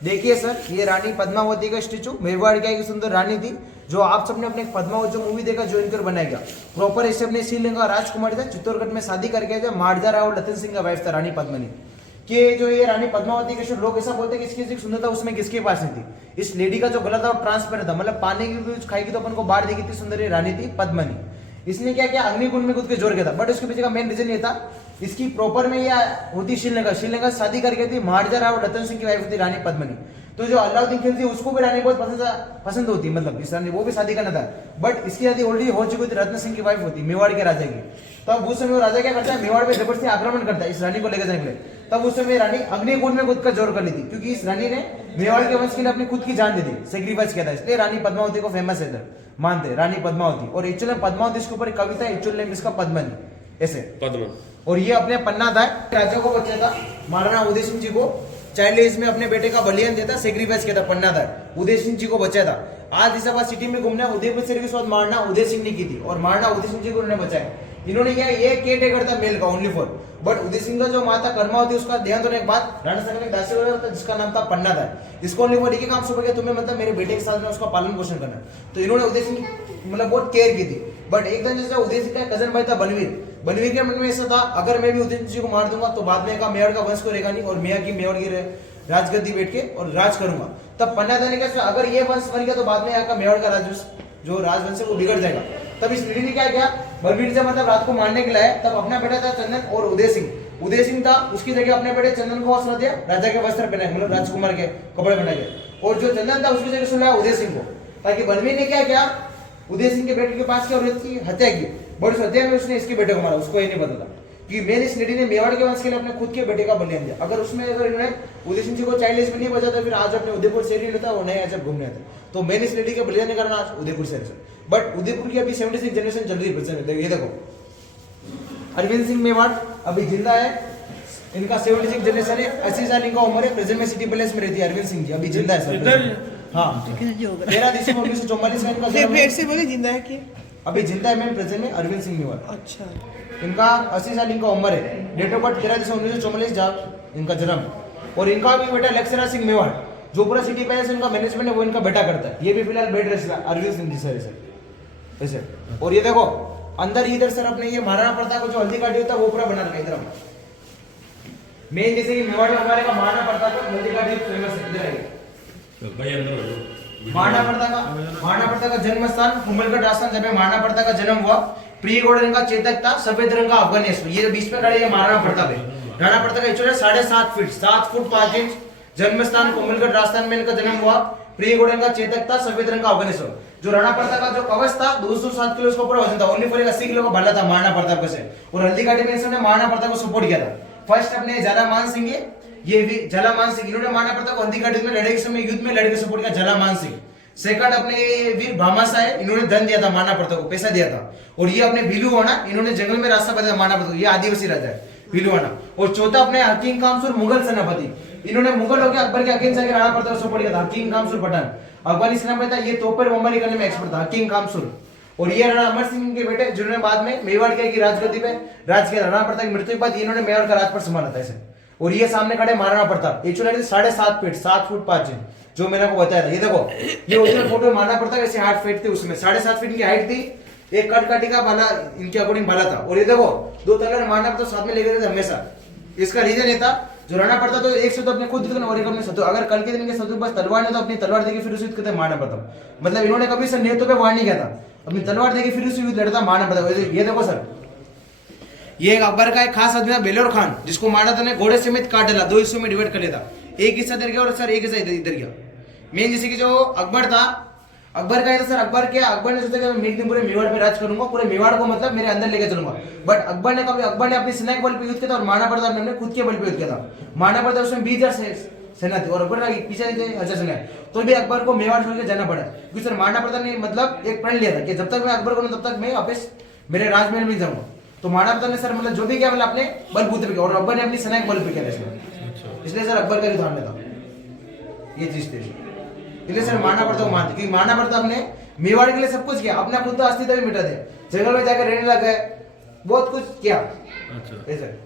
देखिए सर, ये रानी पद्मावती का स्टेचू, मेवाड़ क्या की सुंदर रानी थी, जो आप सबने अपने पद्मावती जो मूवी देखा, जो इनकर बनाया गया प्रॉपर ऐसे अपने श्रीलंका राजकुमारी था, चित्तौड़गढ़ में शादी करके आया, मारजा राव लतन सिंह का वाइफ था रानी पद्मनी। कि जो ये रानी पद्मावती के लोग ऐसा बोलते हैं कि इसकी सुंदरता उसमें किसके पास नहीं थी। इस लेडी का जो गला था वो ट्रांसपेरेंट था, मतलब पानी की कुछ खाएगी तो अपन को बाहर देखी, इतनी सुंदर ये रानी थी पद्मनी। इसने क्या किया, अग्निकुंड में कूद के जोर किया था, बट उसके पीछे का मेन रीजन ये था, इसकी प्रॉपर में ये होती श्रीलंका से शादी करके थी, महाराजा राव रतन सिंह की वाइफ होती रानी पद्मनी। तो जो अलाउद्दीन खिलजी उसको भी रानी बहुत पसंद होती, मतलब इस रानी वो भी शादी करना था, बट इसकी शादी ऑलरेडी हो चुकी थी, रत्न सिंह की वाइफ होती मेवाड़ के राजा की। तब उस समय वो राजा क्या करता है, मेवाड़ पे जबरदस्ती आक्रमण करता है इस रानी को लेकर जाने के लिए। तब उस समय रानी अग्निकुंड में खुद का जोर कर ली थी, क्योंकि इस रानी ने मेवाड़ के वंश के लिए अपनी खुद की जान दी थी, सेक्रीफाइस किया था, इसलिए रानी पद्मावती को फेमस है मानते रानी पद्मावती। और एक्चुअली पद्मावती इसके ऊपर एक कविता है, एक्चुअल नेम इसका पद्मनी ऐसे पद्मन। और ये अपने पन्ना था, राजा को बचा था, महाराणा उदय सिंह जी को चाइल्ड एज में अपने बेटे का बलिदान देता, सेक्रीफाइस किया था, पन्ना था, उदय सिंह जी को बचाया था। आज इस बार सिटी में घूमना, उदयपुर शहर की शुरुआत महाराणा उदय सिंह ने की थी, और महाराणा उदय सिंह जी को उन्होंने बचाया। इन्होंने क्या, ये केयर टेकर था मेल का only for, but Uday Singh का जो माता कर्मावती उसका देहांत होने के बाद राणा संग में दासी था, जिसका नाम था पन्ना था, इसको ओनली फॉर एक ही काम सुपर किया, तुम्हें मतलब मेरे बेटे के साथ में उसका पालन पोषण करना। तो इन्होंने उदय सिंह मतलब बहुत केयर की थी। बट एक दिन जैसे उदय सिंह का कजन भाई था बनवीर के मन में ऐसा था, अगर मैं भी उदय सिंह जी को मार दूंगा तो बाद में का मेवाड़ का वंश को रहेगा नहीं, और मियाँ की मेवाड़ की राजगद्दी बैठ के और राज करूंगा। तब पन्ना ने कहा, अगर ये वंश बन गया तो बाद में यहाँ का मेवाड़ का जो राजवंश है वो बिगड़ जाएगा। तब इस लेडी ने क्या किया, बलबीर से मतलब रात को मारने के लिए, तब अपना बेटा था चंदन और उदय सिंह था, उसकी जगह अपने बेटे चंदन को वस्त्र दिया, राजा के वस्त्र पहनाए, मतलब राजकुमार के कपड़े पहनाए, और जो चंदन था उसकी जगह सुलाया उदय सिंह को, ताकि बलबीर ने क्या किया, उदय सिंह के बेटे के पास क्या उसकी हत्या की, बट उस हत्या में उसने इसके बेटे को मारा, उसको ये नहीं पता था कि मैंने इस लेडी ने मेवाड़ के वंश के लिए अपने खुद के बेटे का बलिदान दिया। अगर इन्होंने उदय सिंह जी को चाइल्ड एज में नहीं बचा तो फिर आज अपने उदयपुर शहर ही लेता और नए जब घूमने आते। तो मैंने इस लेडी के बलिदान के कारण आज उदयपुर शहर से, बट उदयपुर की अभी 76 जनरेशन चल रही है। ये देखो अरविंद सिंह मेवाड़ अभी जिंदा है, इनका 76 जनरेशन है, 80 साल इनका उम्र है, प्रेजेंट में सिटी पैलेस में रहती है अरविंद सिंह जी, अभी जिंदा है सर। हाँ 13 दिसंबर 1944 का इनका जन्म है। से बोले जिंदा है कि अभी जिंदा है मैम, प्रेजेंट में अरविंद सिंह मेवाड़। अच्छा, इनका 80 साल इनका उम्र है, डेट ऑफ बर्थ 13 दिसंबर 1944 जहाँ इनका जन्म। और इनका भी बेटा लक्ष्मण सिंह मेवाड़, जो पूरा सिटी पैलेस इनका मैनेजमेंट है वो इनका बेटा करता है, ये भी फिलहाल bed rest Arvind Singh ji sir ऐसे। और ये देखो अंदर इधर सर अपने ये महाराणा प्रताप को जो हल्दी काटी होता है वो पूरा बना रखा है इधर मेन, जैसे कि मेवाड़ में हमारे का महाराणा प्रताप को हल्दी काटी फेमस है, इधर आइए। महाराणा प्रताप का जन्म स्थान कुंभलगढ़ राजस्थान, जब महाराणा प्रताप का जन्म हुआ, प्रिय गोल्ड रंग का चेतक था, सफेद रंग का अफगानिस्तान, ये बीच में खड़े ये महाराणा प्रताप है। राणा प्रताप का एक्चुअली 7.5 फीट 7 फुट 5 इंच, जन्म स्थान कुंभलगढ़ राजस्थान में इनका जन्म हुआ, प्रिय गोल्ड रंग का चेतक था, सफेद रंग का अफगानिस्तान। जो राणा प्रताप का जो कवच था 207 किलो उसका पूरा वजन था, ओनली फॉर 80 किलो का भाला था महाराणा प्रताप से। और हल्दी घाटी में इसने महाराणा प्रताप को सपोर्ट किया था। फर्स्ट अपने झालामान सिंह, ये भी झालामान सिंह, इन्होंने महाराणा प्रताप को हल्दी घाटी में लड़ाई के समय युद्ध में लड़के सपोर्ट किया, झालामान सिंह। सेकंड अपने वीर भामासा है, इन्होंने धन दिया था महाराणा प्रताप को, पैसा दिया था। और ये अपने भीलूवाना, इन्होंने जंगल में रास्ता बताया महाराणा प्रताप, ये आदिवासी राजा है भीलूवाना। और चौथा अपने हकीम कामसुर मुगल सेनापति, इन्होंने मुगल होकर अकबर के अगेंस्ट आके राणा प्रताप को सपोर्ट किया था। हकीम कामसुर पठान अफगानी सेनापति था, ये तोपर बमबारी करने में एक्सपर्ट था हकीम कामसुर। और ये राणा अमर सिंह के बेटे, जिन्होंने बाद में मेवाड़ की राजगद्दी पे राज किया। राणा प्रताप की मृत्यु के बाद इन्होंने मेवाड़ का राजपाट संभाला था ऐसे। और ये सामने खड़े Maharana Pratap, actually 7.5 feet 7 foot 5 inch, जो मैंने आपको बताया था। ये देखो ये ओरिजिनल फोटो महाराणा प्रताप ऐसे 8 फीट थे, उसमें 7.5 फीट की हाइट थी, एक कटकाठी का बाला इनके अकॉर्डिंग बाला था। और ये देखो 2 तलवार महाराणा प्रताप साथ में लेकर थे हमेशा। इसका रीजन ये था, जो राणा प्रताप तो एक से तो अपने खुद और एक अपने शत्रु, अगर कल के दिन के शत्रु बस तलवार नहीं तो अपनी तलवार देके फिर उसे युद्ध करते महाराणा प्रताप। मतलब इन्होंने कभी सर नेतों पे वार नहीं किया था, अपनी तलवार देके फिर उसे युद्ध लड़ता महाराणा प्रताप। ये देखो सर, ये अकबर का एक खास आदमी था बेलोर खान, जिसको महाराणा ने घोड़े समेत काट डाला, 2 हिस्सों में डिवाइड कर लिया था, एक हिस्सा इधर गया और सर एक हिस्सा इधर गया। मेन जैसे कि जो अकबर था, अकबर का सर अकबर ने सोचा कि मैं एक दिन पूरे मेवाड़ में राज करूंगा, पूरे मेवाड़ को मतलब मेरे अंदर लेके चलूंगा। बट अकबर ने अपनी सेना के बल पे युद्ध किया था, और महाराणा प्रताप ने खुद के बल पे युद्ध किया था। महाराणा प्रताप उसमें 20,000 सेना थी और अकबर का पीछे थे 1000 सेना, तो भी अकबर को मेवाड़ छोड़ के जाना पड़ा, क्योंकि सर महाराणा प्रताप ने मतलब एक प्रण लिया था कि जब तक मैं अकबर को तब तक मैं वापस मेरे राजमहल में जाऊंगा। तो महाराणा प्रताप ने सर मतलब जो भी किया मतलब अपने बलबूते पे किया, और अकबर ने अपनी सेना के बल पे किया इसमें। इसलिए सर अकबर का भी ध्यान था ये चीज थी, इसलिए सर महाराणा प्रताप को मानते, क्योंकि महाराणा प्रताप ने मेवाड़ के लिए सब कुछ किया, अपना खुद का अस्तित्व भी मिटा दिया, जंगल में जाकर रहने लग गए, बहुत कुछ किया। अच्छा सर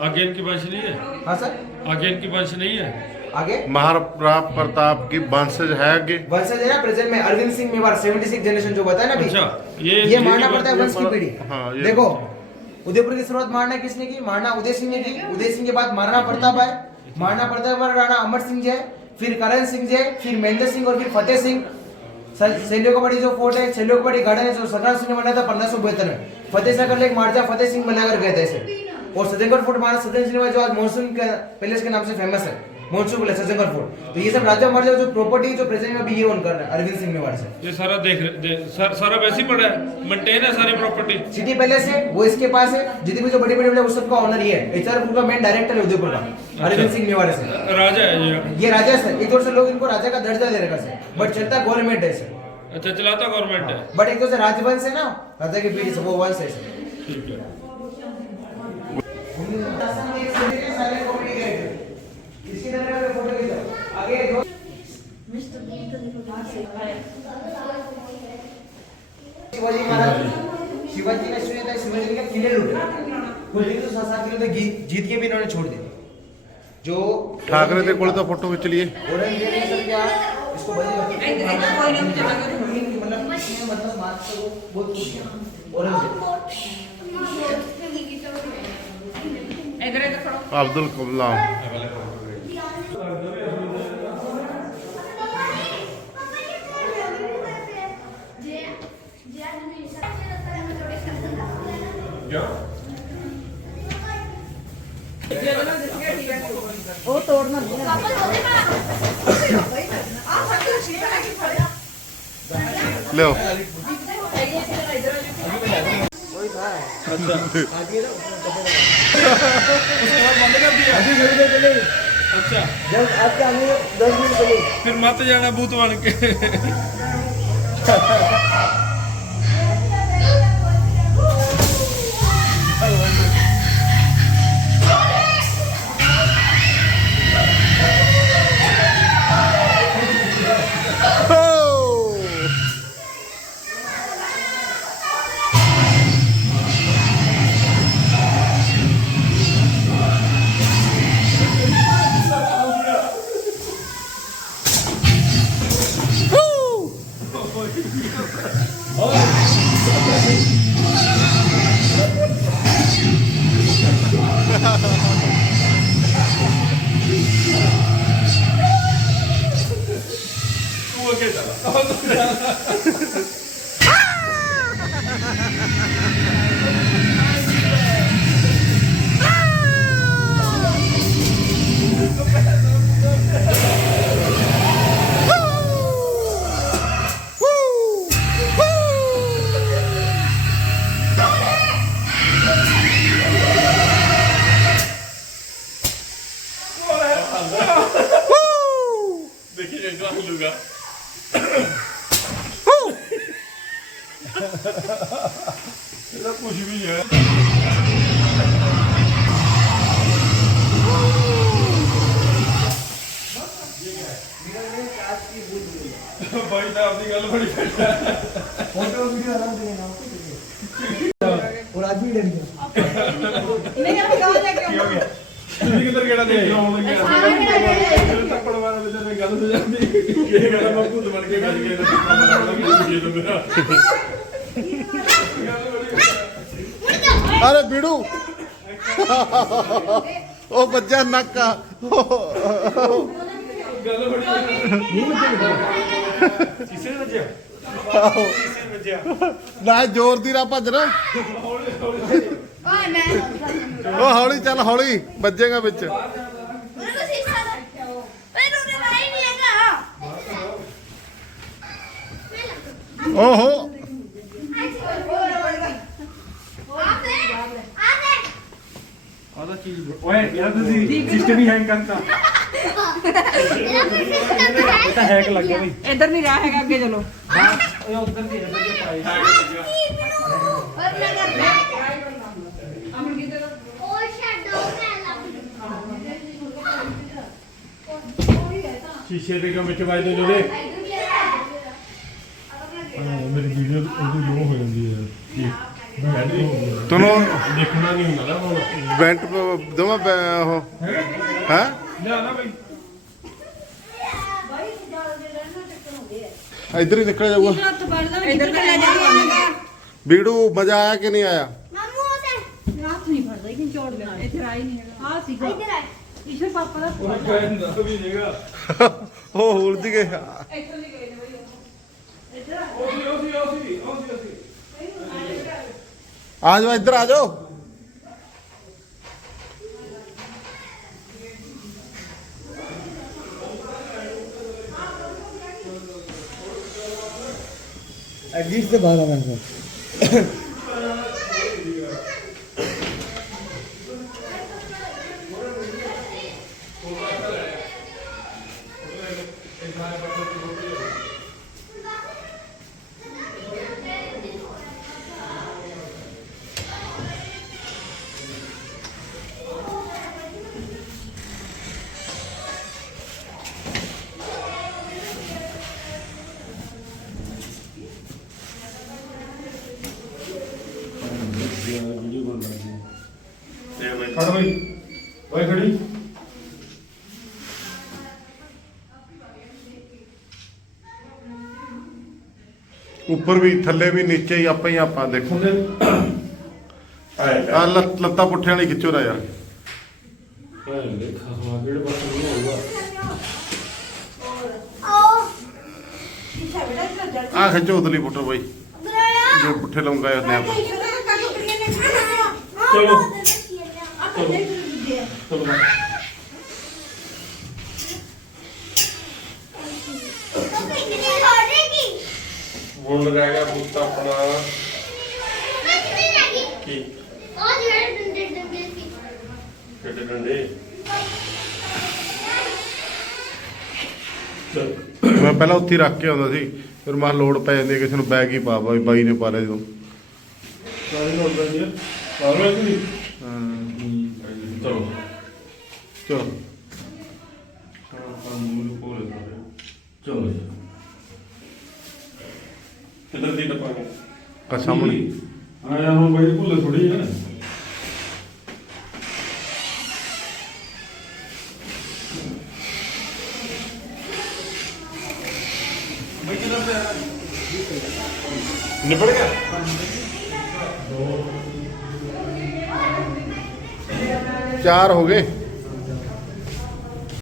आज्ञान की वंश नहीं है? हाँ सर आज्ञान की वंश नहीं है? आगे महाराणा प्रताप की वंशज है आगे वंशज है ना प्रेजेंट में अरविंद सिंह मेवाड़ 76 जनरेशन जो बताया ना अभी। अच्छा, ये महाराणा प्रताप वंश की पीढ़ी। हाँ, ये- देखो उदयपुर की शुरुआत महाराणा किसने की? महाराणा उदय सिंह ने की। उदय सिंह के बाद महाराणा प्रताप आए। महाराणा प्रताप पर राणा अमर सिंह जी है, फिर करण सिंह जी है, फिर महेंद्र सिंह और फिर फतेह सिंह। सेल्योकपड़ी जो फोर्ट है, सेल्योकपड़ी गार्डन है जो सरदार सिंह ने बनाया था 1572 में। फतेह सागर लेक महाराजा फतेह सिंह बनाकर गए थे इसे। और सजनगढ़ फोर्ट महाराजा सज्जन सिंह जो आज मॉनसून पैलेस के नाम से फेमस है, मॉनसून पैलेस सजनगढ़ फोर्ट। तो ये सब राजा महाराजा जो प्रॉपर्टी जो प्रेजेंट में अभी ये ओन कर रहे हैं अरविंद सिंह मेवाड़ से। ये सारा सारा वैसे ही पड़ा है, मेंटेन है सारी प्रॉपर्टी। सिटी पैलेस है वो इसके पास है, जितनी भी जो बड़ी बड़ी वो सबका ऑनर ये है। एचआरपुर का मेन डायरेक्टर है उदयपुर का अरविंद सिंह मेवाड़ से। राजा है ये राजा से एक तौर से लोग इनको राजा का दर्जा दे रखा है, बट चलता गवर्नमेंट है इसे। अच्छा, चलाता गवर्नमेंट है। बट एक तो से राजवंश है ना, राजा की पीढ़ी से वो वंश है इसे। ठीक है। इसकी तरह का फोटो खींचो आगे दो। शिवाजी महाराज, शिवाजी का श्रेय था, शिवाजी के किले लूटे, कुछ नहीं तो 7-7 किलो तक जीत के भी इन्होंने छोड़ दिए। जो ठाकरे के कोल तो फोटो खींच लिए औरंगजेब ने सब क्या इसको मतलब मार तो बहुत कुछ किया औरंगजेब। अब्दुल कलाम वो तोड़ना लो अच्छा, जब आपके आने 10 मिनट पहले फिर मत जाना भूत बन के। कुछ भी है। भाई साहब की गल बड़ी फोटो वीडियो आराम से लेना और आदमी डर गया। नहीं अब गाँव जाके हो गया। किधर गेड़ा दे आउण लगे थप्पड़ मारे बेचारे गल हो जाती ये गल मैं भूत बन के गल के मेरा अरे बिड़ू ओ बच्चा नक्का गल बड़ी शीशे वजया ना जोर दी रा भजना ओ हौली चल हौली बजेगा बिच ओहो ਆਦਾ ਚੀਜ਼ ਓਏ ਯਾਰ ਤੁਸੀਂ ਸਿਸਟਮ ਹੀ ਹੈਂਗ ਕਰਤਾ ਇਹ ਤਾਂ ਹੈਕ ਲੱਗ ਗਿਆ ਬਈ इधर नहीं रहा है आगे चलो ਓਏ ਉਧਰ ਦੀ ਇੱਧਰ ਦੀ ਪਾਈ ਸ਼ੀਸ਼ੇ ਦੇ ਵਿੱਚ ਵੱਜਦੇ ਜੋਦੇ ਮੇਰੀ ਵੀਡੀਓ ਉਹਦੀ ਲੋ ਹੋ ਜਾਂਦੀ ਹੈ ਤੈਨੂੰ ਦੇਖਣਾ ਨਹੀਂ ਹੁੰਦਾ ਨਾ ਹੁਣ ਬੈਂਟ ਦੋਵਾਂ ਉਹ ਹੈ ਲਿਆ ਨਾ ਬਈ ਇੱਧਰ ਹੀ ਨਿਕਲ ਜਾਊਗਾ ਇੱਧਰ ਤਾਂ ਲੈ ਜਾਈਏ ਵੀਡੂ ਮਜ਼ਾ ਆਇਆ ਕਿ ਨਹੀਂ ਆਇਆ ਰਾਤ ਨਹੀਂ ਫੜਦਾ ਕਿ ਚੋੜ ਲੈਣਾ ਇੱਥੇ ਰਾਈ ਨਹੀਂ ਹੈਗਾ ਆ ਸੀਗਾ ਈਸ਼ਰ ਪਾਪਾ ਦਾ ਉਹ ਕਹਿੰਦਾ ਵੀ ਨਹੀਂਗਾ ਉਹ ਹੁਲਝ ਗਏ ਇੱਥੋਂ ਦੀ ਗਏ ਨੇ ਬਈ ਇੱਧਰ ਆ ਜਾਓ ਇੱਧਰ ਆ ਜਾਓ एग्जिट से बाहर आना है ਖੜ ਬਈ ਓਏ ਖੜੀ ਉੱਪਰ ਵੀ ਥੱਲੇ ਵੀ ਨੀਚੇ ਹੀ ਆਪਾਂ ਹੀ ਆਪਾਂ ਦੇਖੋ ਆ ਲੱਤਾਂ ਪੁੱਠਿਆਂ ਵਾਲੀ ਖਿੱਚੋ ਨਾ ਯਾਰ ਕਿਹੜੇ ਪਾਸੇ ਨੂੰ ਹੋਊਗਾ ਆ ਖਿੱਚੋ ਉਤਲੀ ਪੁੱਟੋ ਬਾਈ ਜੇ ਪੁੱਠੇ ਲਾਉਂਗਾ ਉਹਨੇ ਆਪਾਂ ਚਲੋ ਹੁਣ ਰਹਿ ਗਿਆ ਪੁੱਤ ਆਪਣਾ ਕੀ ਕਿਹੜੇ ਡੰਡੇ ਚਲ ਮੈਂ ਪਹਿਲਾਂ ਉੱਥੇ ਹੀ ਰੱਖ ਕੇ ਆਉਂਦਾ ਸੀ ਫਿਰ ਮੈਂ ਲੋੜ ਪੈ ਜਾਂਦੀ ਹੈ ਕਿਸੇ ਨੂੰ ਬੈਗ ਹੀ ਪਾ ਬਾਈ ਨੇ ਪਾ ਲਿਆ ਜਦੋਂ ਸਾਰੀ ਲੋੜ ਪੈਂਦੀ ਆ ਸਾਰਾ ਕੀ ਹਾਂ ਚਲੋ ਚਲੋ ਆਪਾਂ ਮੂਲ ਕੋਲ ਚਲੋ ਕਿੱਧਰ ਦੀ ਟਪਾਂਗੇ ਆ ਸਾਹਮਣੇ ਆਇਆ ਹੁਣ ਬਾਈ ਭੁੱਲੇ ਥੋੜੀ ਹੈ ਨਿਬੜ ਗਿਆ ਚਾਰ ਹੋ ਗਏ